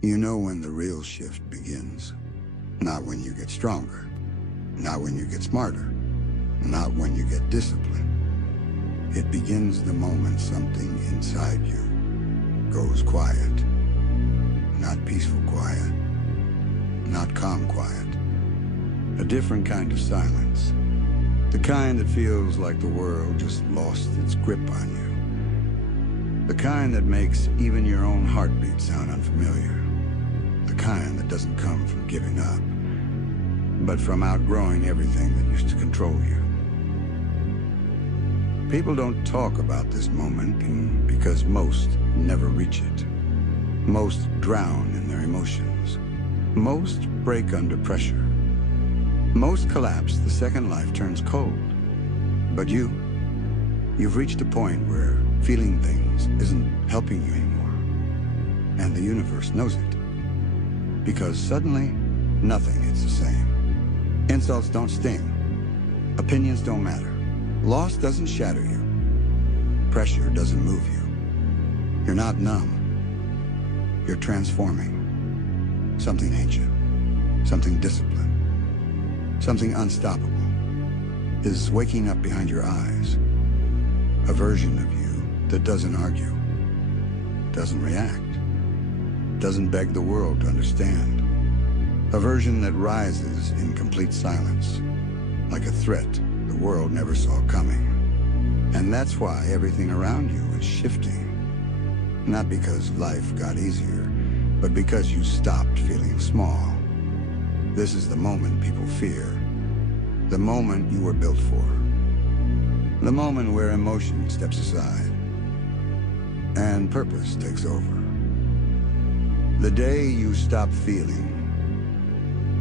You know when the real shift begins. Not when you get stronger. Not when you get smarter. Not when you get disciplined. It begins the moment something inside you goes quiet. Not peaceful quiet. Not calm quiet. A different kind of silence. The kind that feels like the world just lost its grip on you. The kind that makes even your own heartbeat sound unfamiliar. The kind that doesn't come from giving up, but from outgrowing everything that used to control you. People don't talk about this moment because most never reach it. Most drown in their emotions. Most break under pressure. Most collapse the second life turns cold. But you've reached a point where feeling things isn't helping you anymore. And the universe knows it. Because suddenly, nothing is the same. Insults don't sting. Opinions don't matter. Loss doesn't shatter you. Pressure doesn't move you. You're not numb. You're transforming. Something ancient. Something disciplined. Something unstoppable is waking up behind your eyes. A version of you that doesn't argue, doesn't react, doesn't beg the world to understand. A version that rises in complete silence, like a threat the world never saw coming. And that's why everything around you is shifting. Not because life got easier, but because you stopped feeling small. This is the moment people fear. The moment you were built for. The moment where emotion steps aside and purpose takes over. The day you stop feeling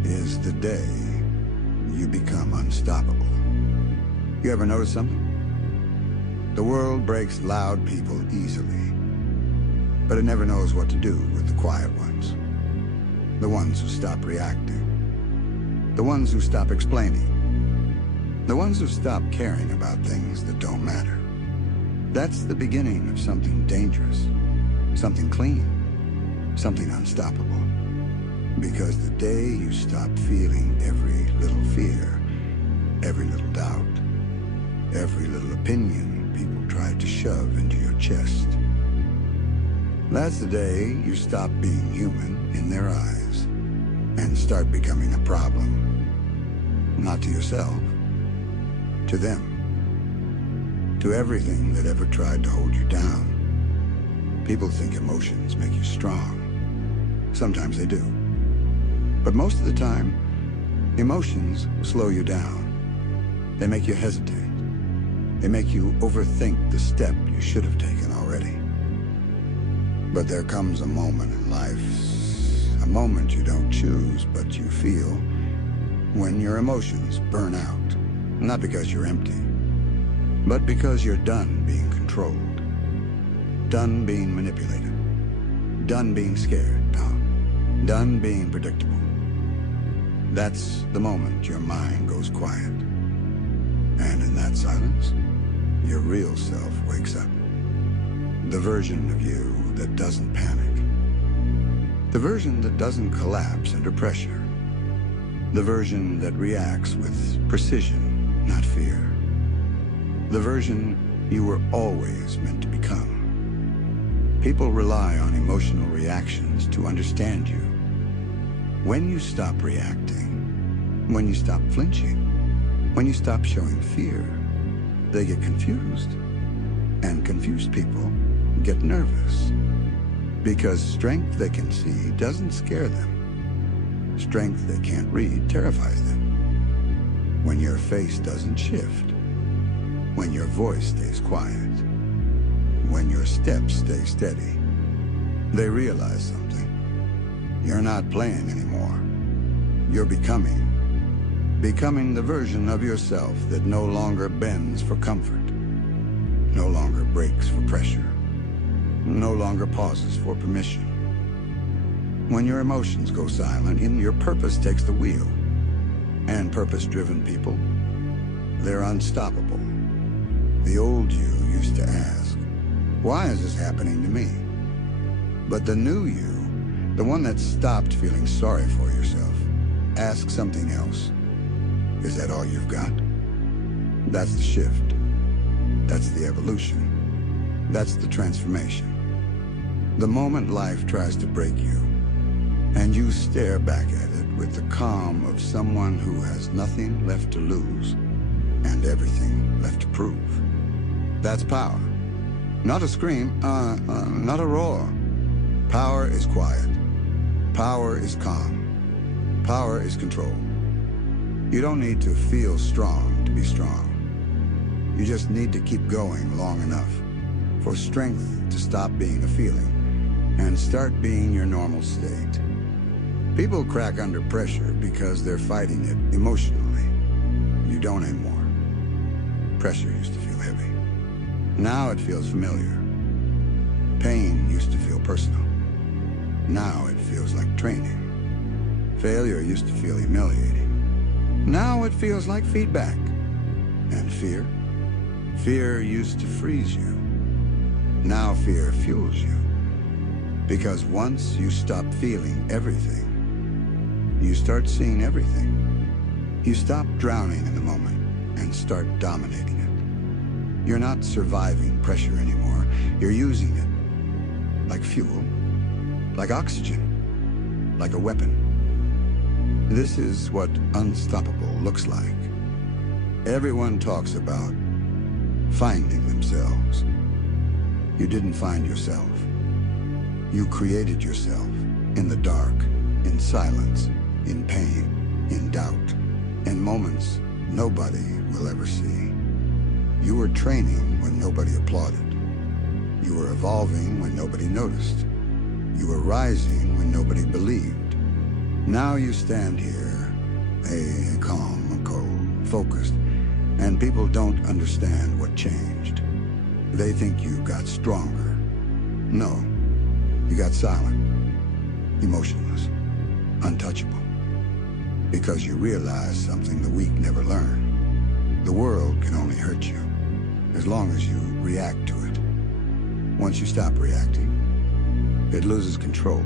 is the day you become unstoppable. You ever notice something? The world breaks loud people easily, but it never knows what to do with the quiet ones. The ones who stop reacting. The ones who stop explaining. The ones who stop caring about things that don't matter. That's the beginning of something dangerous, something clean, something unstoppable. Because the day you stop feeling every little fear, every little doubt, every little opinion people tried to shove into your chest, that's the day you stop being human in their eyes and start becoming a problem. Not to yourself, to them, to everything that ever tried to hold you down. People think emotions make you strong. Sometimes they do. But most of the time, emotions slow you down. They make you hesitate. They make you overthink the step you should have taken already. But there comes a moment in life, a moment you don't choose, but you feel, when your emotions burn out, not because you're empty, but because you're done being controlled, done being manipulated, done being scared, done being predictable. That's the moment your mind goes quiet. And in that silence, your real self wakes up. The version of you that doesn't panic. The version that doesn't collapse under pressure. The version that reacts with precision, not fear. The version you were always meant to become. People rely on emotional reactions to understand you. When you stop reacting, when you stop flinching, when you stop showing fear, they get confused. And confused people get nervous. Because strength they can see doesn't scare them. Strength they can't read terrifies them. When your face doesn't shift, when your voice stays quiet, when your steps stay steady, they realize something. You're not playing anymore. You're becoming the version of yourself that no longer bends for comfort, no longer breaks for pressure, no longer pauses for permission. When your emotions go silent, your purpose takes the wheel. And purpose-driven people, they're unstoppable. The old you used to ask, why is this happening to me? But the new you The one that stopped feeling sorry for yourself. Ask something else. Is that all you've got? That's the shift. That's the evolution. That's the transformation. The moment life tries to break you, and you stare back at it with the calm of someone who has nothing left to lose and everything left to prove. That's power. Not a scream, not a roar. Power is quiet. Power is calm. Power is control. You don't need to feel strong to be strong. You just need to keep going long enough for strength to stop being a feeling and start being your normal state. People crack under pressure because they're fighting it emotionally. You don't anymore. Pressure used to feel heavy. Now it feels familiar. Pain used to feel personal. Now it feels like training. Failure used to feel humiliating. Now it feels like feedback. And fear? Fear used to freeze you. Now fear fuels you. Because once you stop feeling everything, you start seeing everything. You stop drowning in the moment and start dominating it. You're not surviving pressure anymore. You're using it like fuel, like oxygen, like a weapon. This is what unstoppable looks like. Everyone talks about finding themselves. You didn't find yourself. You created yourself in the dark, in silence, in pain, in doubt, in moments nobody will ever see. You were training when nobody applauded. You were evolving when nobody noticed. You were rising when nobody believed. Now you stand here, calm, cold, focused, and people don't understand what changed. They think you got stronger. No, you got silent, emotionless, untouchable. Because you realize something the weak never learn. The world can only hurt you as long as you react to it. Once you stop reacting, it loses control.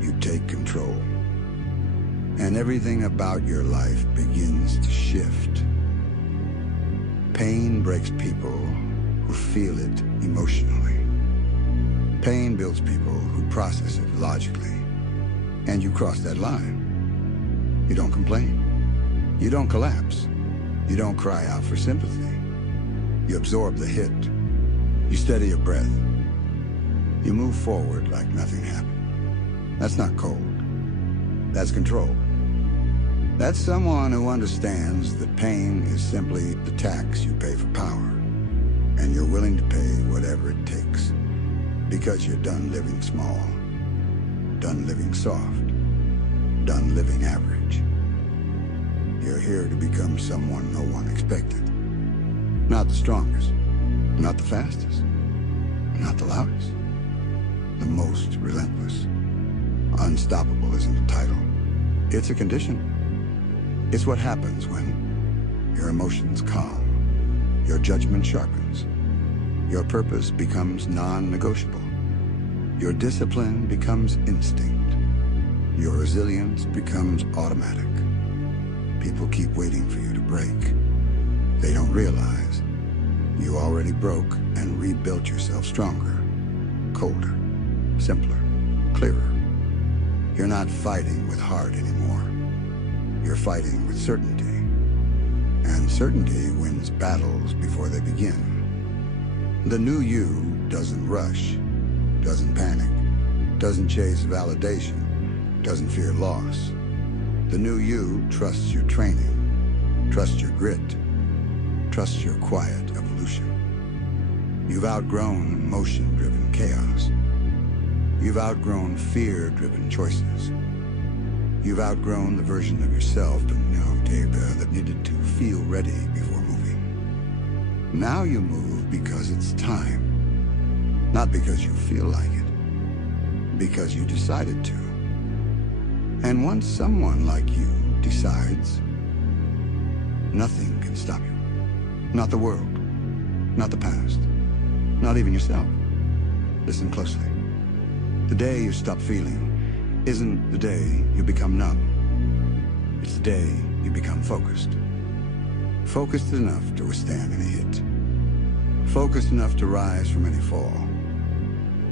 You take control. And everything about your life begins to shift. Pain breaks people who feel it emotionally. Pain builds people who process it logically. And you cross that line. You don't complain. You don't collapse. You don't cry out for sympathy. You absorb the hit. You steady your breath. You move forward like nothing happened. That's not cold. That's control. That's someone who understands that pain is simply the tax you pay for power. And you're willing to pay whatever it takes. Because you're done living small. Done living soft. Done living average. You're here to become someone no one expected. Not the strongest. Not the fastest. Not the loudest. The most relentless. Unstoppable isn't a title. It's a condition. It's what happens when your emotions calm, your judgment sharpens, your purpose becomes non-negotiable, your discipline becomes instinct, your resilience becomes automatic. People keep waiting for you to break. They don't realize you already broke and rebuilt yourself stronger, colder, simpler, clearer. You're not fighting with heart anymore. You're fighting with certainty. And certainty wins battles before they begin. The new you doesn't rush, doesn't panic, doesn't chase validation, doesn't fear loss. The new you trusts your training, trusts your grit, trusts your quiet evolution. You've outgrown emotion-driven chaos. You've outgrown fear-driven choices. You've outgrown the version of yourself that needed to feel ready before moving. Now you move because it's time. Not because you feel like it. Because you decided to. And once someone like you decides, nothing can stop you. Not the world. Not the past. Not even yourself. Listen closely. The day you stop feeling, isn't the day you become numb. It's the day you become focused. Focused enough to withstand any hit. Focused enough to rise from any fall.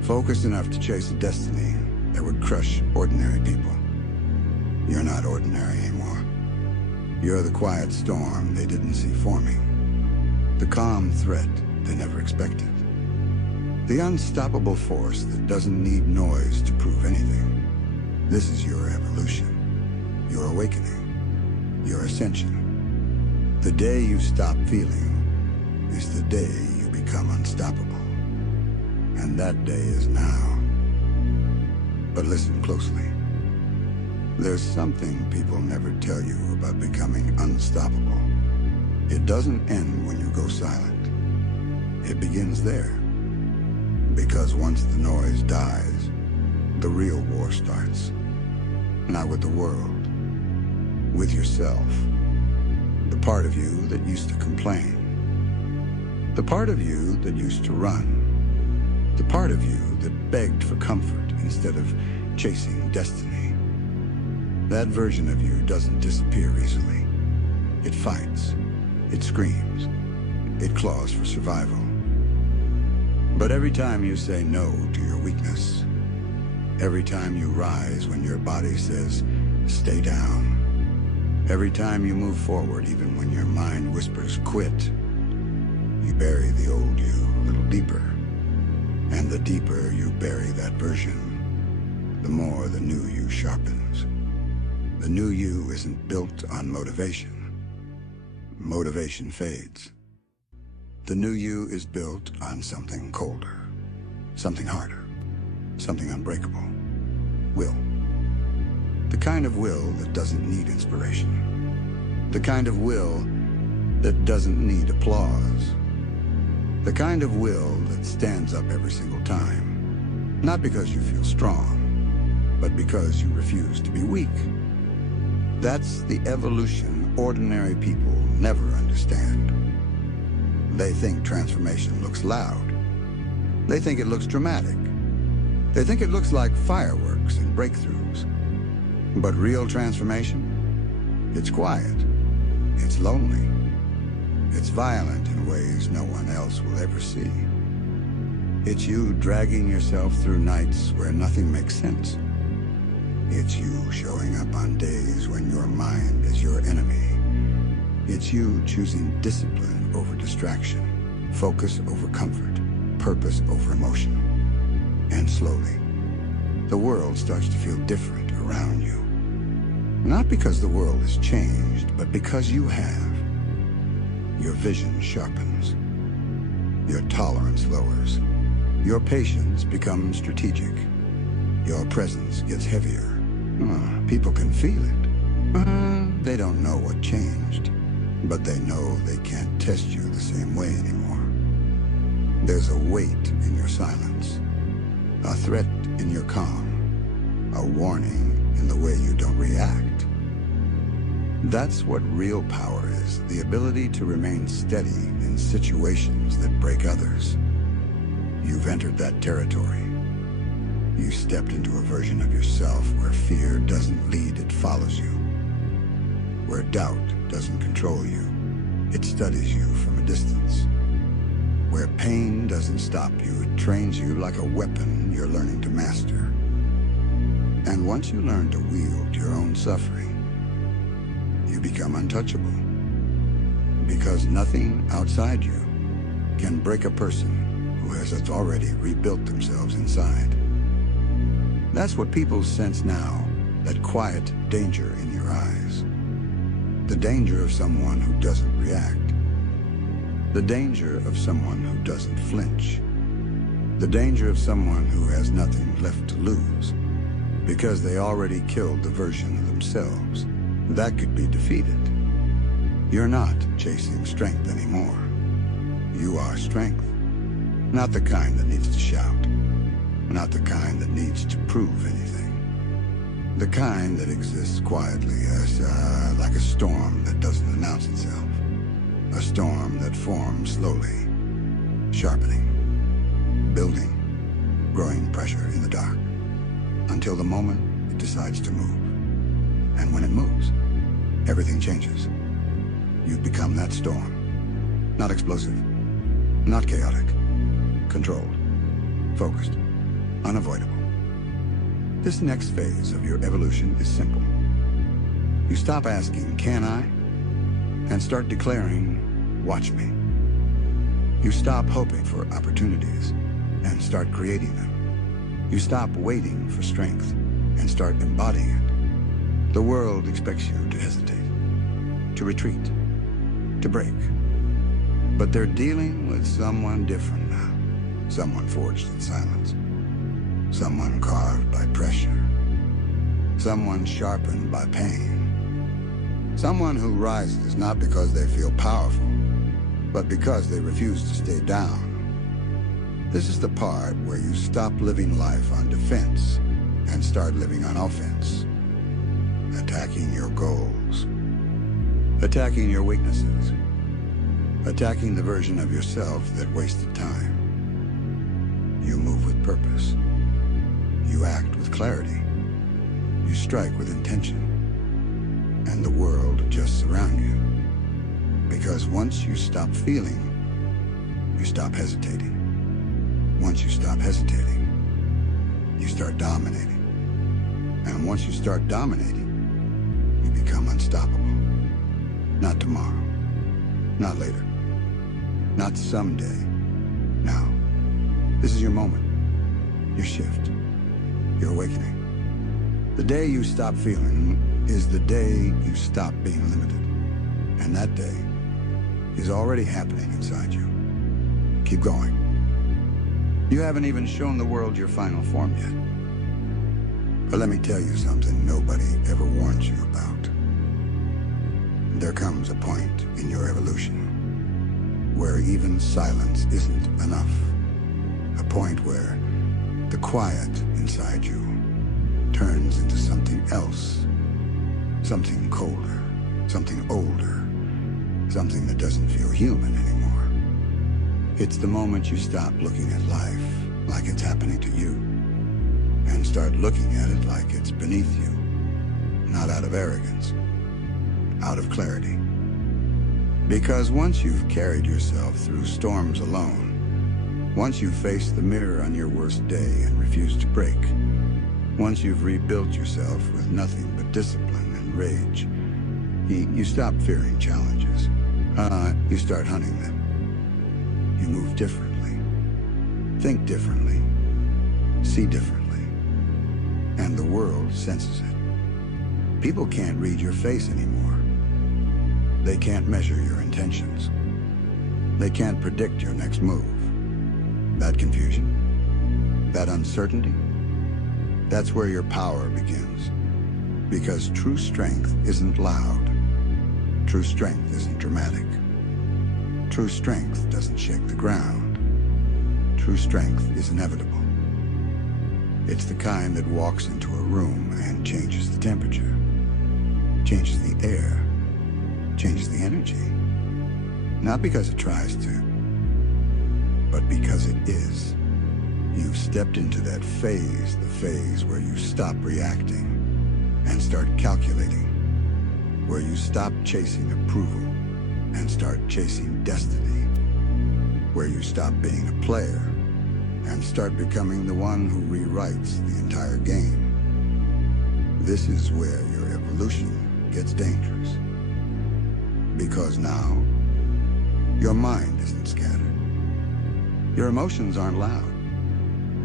Focused enough to chase a destiny that would crush ordinary people. You're not ordinary anymore. You're the quiet storm they didn't see forming. The calm threat they never expected. The unstoppable force that doesn't need noise to prove anything. This is your evolution, your awakening, your ascension. The day you stop feeling is the day you become unstoppable. And that day is now. But listen closely. There's something people never tell you about becoming unstoppable. It doesn't end when you go silent. It begins there. Because once the noise dies, the real war starts. Not with the world, with yourself. The part of you that used to complain. The part of you that used to run. The part of you that begged for comfort instead of chasing destiny. That version of you doesn't disappear easily. It fights. It screams. It claws for survival. But every time you say no to your weakness, every time you rise when your body says, stay down, every time you move forward even when your mind whispers quit, you bury the old you a little deeper. And the deeper you bury that version, the more the new you sharpens. The new you isn't built on motivation. Motivation fades. The new you is built on something colder, something harder, something unbreakable. Will. The kind of will that doesn't need inspiration. The kind of will that doesn't need applause. The kind of will that stands up every single time. Not because you feel strong, but because you refuse to be weak. That's the evolution ordinary people never understand. They think transformation looks loud. They think it looks dramatic. They think it looks like fireworks and breakthroughs. But real transformation? It's quiet. It's lonely. It's violent in ways no one else will ever see. It's you dragging yourself through nights where nothing makes sense. It's you showing up on days when your mind is your enemy. It's you choosing discipline over distraction, focus over comfort, purpose over emotion. And slowly, the world starts to feel different around you. Not because the world has changed, but because you have. Your vision sharpens. Your tolerance lowers. Your patience becomes strategic. Your presence gets heavier. People can feel it. They don't know what changed, but they know they can't test you the same way anymore. There's a weight in your silence, a threat in your calm, a warning in the way you don't react. That's what real power is, the ability to remain steady in situations that break others. You've entered that territory. You stepped into a version of yourself where fear doesn't lead, it follows you. Where doubt doesn't control you, it studies you from a distance. Where pain doesn't stop you, it trains you like a weapon you're learning to master. And once you learn to wield your own suffering, you become untouchable. Because nothing outside you can break a person who has already rebuilt themselves inside. That's what people sense now, that quiet danger in your eyes. The danger of someone who doesn't react. The danger of someone who doesn't flinch. The danger of someone who has nothing left to lose, because they already killed the version of themselves that could be defeated. You're not chasing strength anymore. You are strength. Not the kind that needs to shout. Not the kind that needs to prove anything. The kind that exists quietly as like a storm that doesn't announce itself. A storm that forms slowly, sharpening, building, growing pressure in the dark, until the moment it decides to move. And when it moves, everything changes. You've become that storm. Not explosive, not chaotic. Controlled, focused, unavoidable. This next phase of your evolution is simple. You stop asking, "Can I?" and start declaring, "Watch me." You stop hoping for opportunities and start creating them. You stop waiting for strength and start embodying it. The world expects you to hesitate, to retreat, to break. But they're dealing with someone different now. Someone forged in silence. Someone carved by pressure. Someone sharpened by pain. Someone who rises not because they feel powerful, but because they refuse to stay down. This is the part where you stop living life on defense and start living on offense. Attacking your goals. Attacking your weaknesses. Attacking the version of yourself that wasted time. You move with purpose. You act with clarity. You strike with intention. And the world adjusts around you. Because once you stop feeling, you stop hesitating. Once you stop hesitating, you start dominating. And once you start dominating, you become unstoppable. Not tomorrow. Not later. Not someday. Now. This is your moment. Your shift. Your awakening. The day you stop feeling is the day you stop being limited. And that day is already happening inside you. Keep going. You haven't even shown the world your final form yet. But let me tell you something nobody ever warns you about. There comes a point in your evolution where even silence isn't enough. A point where the quiet inside you turns into something else. Something colder, something older, something that doesn't feel human anymore. It's the moment you stop looking at life like it's happening to you and start looking at it like it's beneath you, not out of arrogance, out of clarity. Because once you've carried yourself through storms alone, once you've faced the mirror on your worst day and refused to break, once you've rebuilt yourself with nothing but discipline and rage, you stop fearing challenges. You start hunting them. You move differently, think differently, see differently, and the world senses it. People can't read your face anymore. They can't measure your intentions. They can't predict your next move. That confusion, that uncertainty, that's where your power begins. Because true strength isn't loud. True strength isn't dramatic. True strength doesn't shake the ground. True strength is inevitable. It's the kind that walks into a room and changes the temperature, changes the air, changes the energy. Not because it tries to, but because it is. You've stepped into that phase, the phase where you stop reacting and start calculating, where you stop chasing approval and start chasing destiny, where you stop being a player and start becoming the one who rewrites the entire game. This is where your evolution gets dangerous. Because now, your mind isn't scattered. Your emotions aren't loud.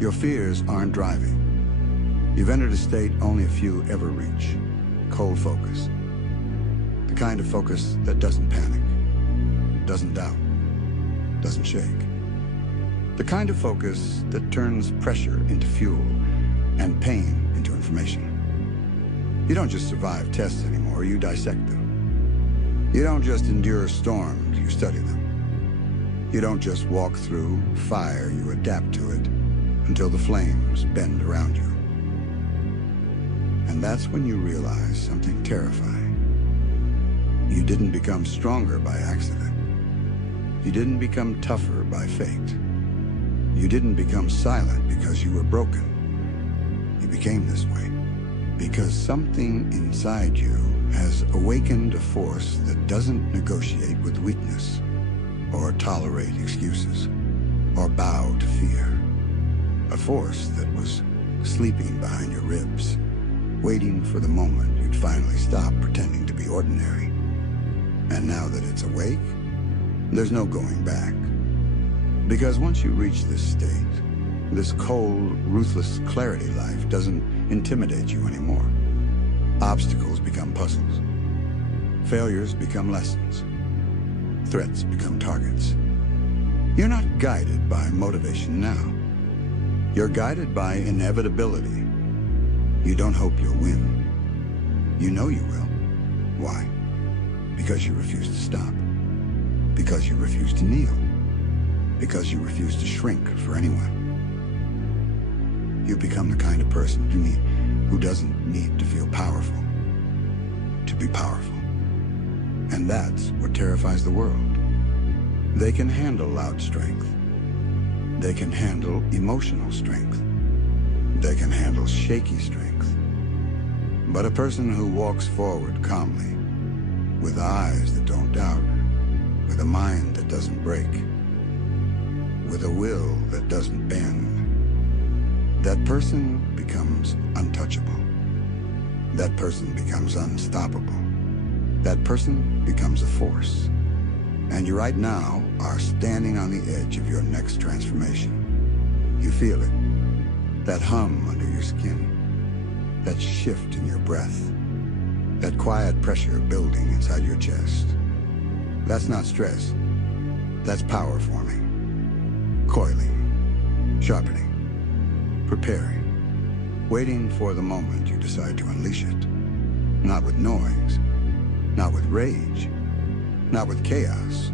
Your fears aren't driving. You've entered a state only a few ever reach. Cold focus. The kind of focus that doesn't panic, doesn't doubt, doesn't shake. The kind of focus that turns pressure into fuel and pain into information. You don't just survive tests anymore, you dissect them. You don't just endure storms, you study them. You don't just walk through fire, you adapt to it until the flames bend around you. And that's when you realize something terrifying. You didn't become stronger by accident. You didn't become tougher by fate. You didn't become silent because you were broken. You became this way Because something inside you has awakened a force that doesn't negotiate with weakness, or tolerate excuses, or bow to fear. A force that was sleeping behind your ribs, waiting for the moment you'd finally stop pretending to be ordinary. And now that it's awake, there's no going back. Because once you reach this state, this cold, ruthless clarity life doesn't intimidate you anymore. Obstacles become puzzles. Failures become lessons. Threats become targets. You're not guided by motivation now. You're guided by inevitability. You don't hope you'll win. You know you will. Why? Because you refuse to stop. Because you refuse to kneel. Because you refuse to shrink for anyone. You become the kind of person who doesn't need to feel powerful to be powerful. And that's what terrifies the world. They can handle loud strength. They can handle emotional strength. They can handle shaky strength. But a person who walks forward calmly, with eyes that don't doubt, with a mind that doesn't break, with a will that doesn't bend, that person becomes untouchable. That person becomes unstoppable. That person becomes a force. And you right now are standing on the edge of your next transformation. You feel it. That hum under your skin. That shift in your breath. That quiet pressure building inside your chest. That's not stress. That's power forming. Coiling. Sharpening. Preparing. Waiting for the moment you decide to unleash it. Not with noise. Not with rage. Not with chaos.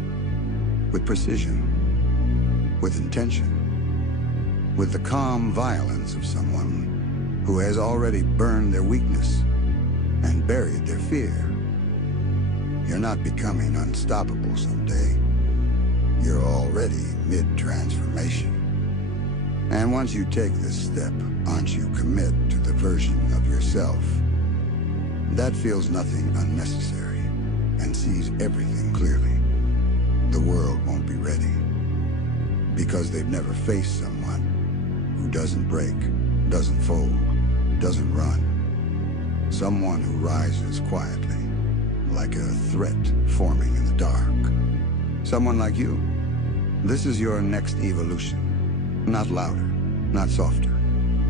With precision. With intention. With the calm violence of someone who has already burned their weakness and buried their fear. You're not becoming unstoppable someday. You're already mid-transformation. And once you take this step, once you commit to the version of yourself that feels nothing unnecessary and sees everything clearly, the world won't be ready. Because they've never faced someone who doesn't break, doesn't fold, doesn't run. Someone who rises quietly, like a threat forming in the dark. Someone like you. This is your next evolution. Not louder, not softer.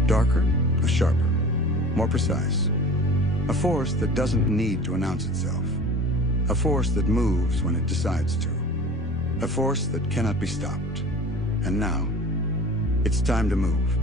Darker, or sharper, more precise. A force that doesn't need to announce itself. A force that moves when it decides to. A force that cannot be stopped. And now, it's time to move.